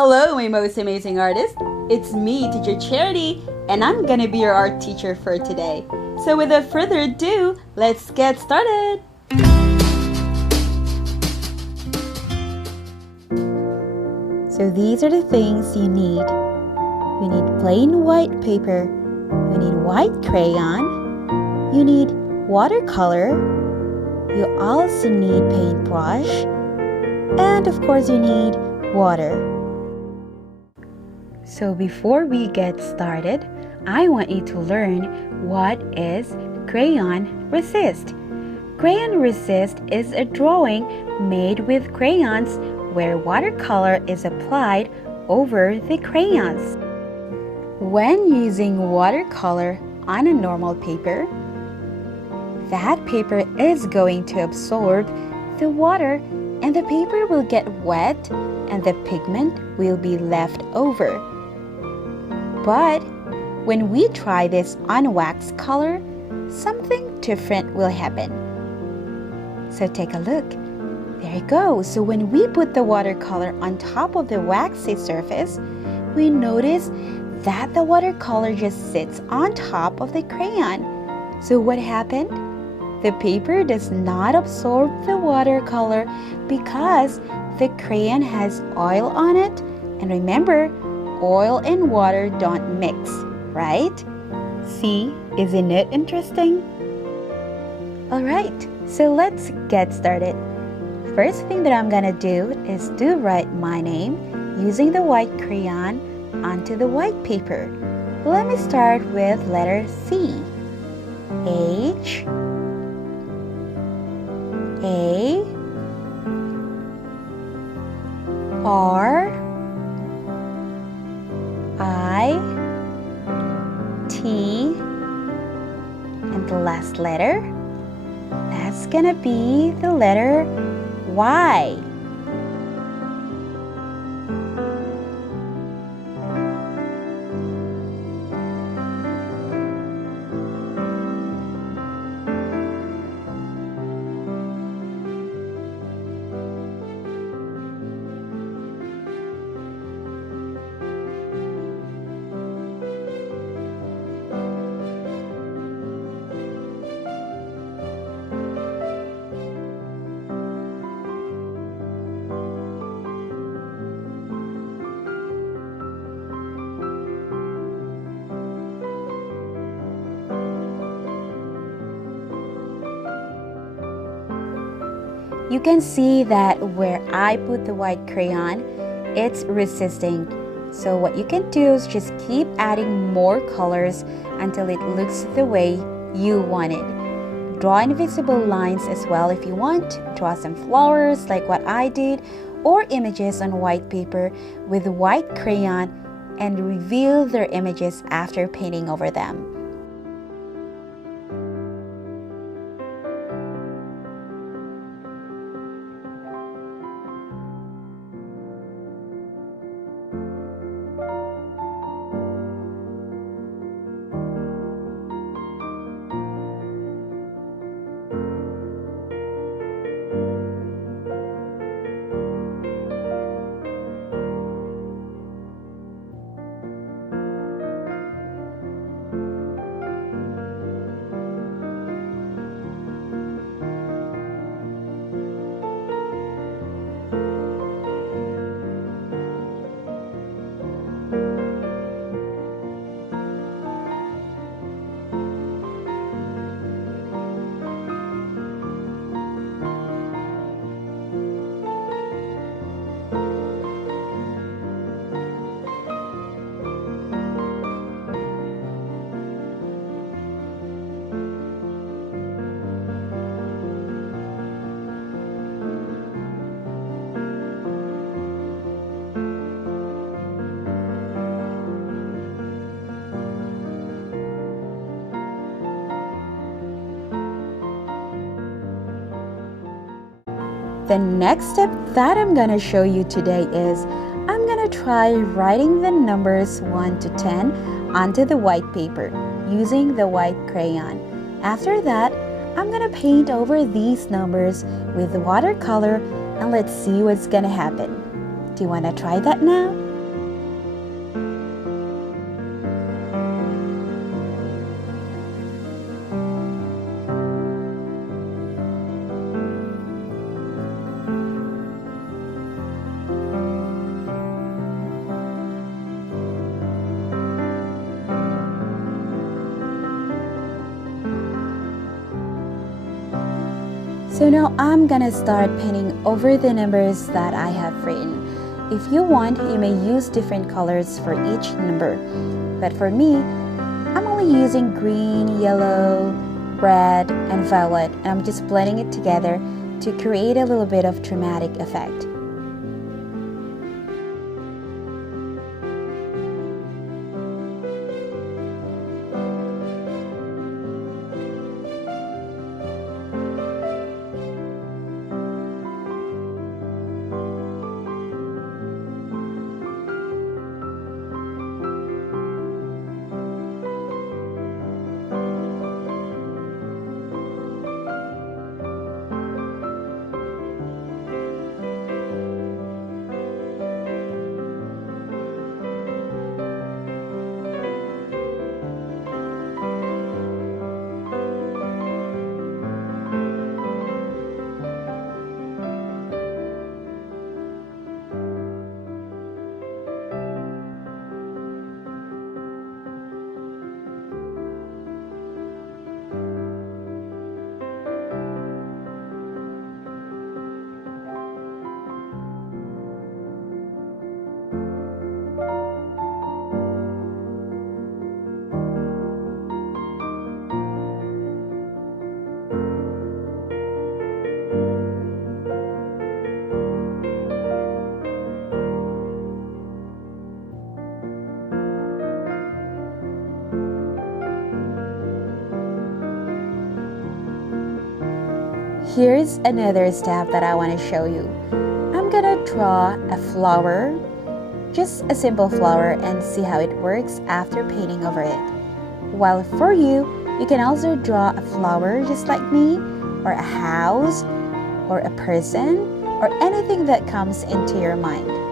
Hello, my most amazing artist. It's me, Teacher Charity, and I'm gonna be your art teacher for today. So without further ado, let's get started. So these are the things you need. You need plain white paper, you need white crayon, you need watercolor, you also need paintbrush, and of course you need water. So before we get started, I want you to learn what is crayon resist. Crayon resist is a drawing made with crayons where watercolor is applied over the crayons. When using watercolor on a normal paper, that paper is going to absorb the water and the paper will get wet and the pigment will be left over. But when we try this on wax color, something different will happen. So take a look. There you go. So when we put the watercolor on top of the waxy surface, we notice that the watercolor just sits on top of the crayon. So what happened? The paper does not absorb the watercolor because the crayon has oil on it. And remember, oil and water don't mix, right? See, isn't it interesting? Alright, so let's get started. First thing that I'm gonna do is to write my name using the white crayon onto the white paper. Let me start with letter C. H A R I T, and the last letter, that's gonna be the letter Y. You can see that where I put the white crayon, it's resisting. So what you can do is just keep adding more colors until it looks the way you want it. Draw invisible lines as well if you want. Draw some flowers like what I did, or images on white paper with white crayon and reveal their images after painting over them. The next step that I'm gonna show you today is I'm gonna try writing the numbers 1 to 10 onto the white paper using the white crayon. After that, I'm gonna paint over these numbers with the watercolor and let's see what's gonna happen. Do you wanna try that now? So now I'm gonna start painting over the numbers that I have written. If you want, you may use different colors for each number. But for me, I'm only using green, yellow, red, and violet, and I'm just blending it together to create a little bit of dramatic effect. Here's another step that I want to show you. I'm gonna draw a flower, just a simple flower, and see how it works after painting over it. While for you, you can also draw a flower just like me, or a house, or a person, or anything that comes into your mind.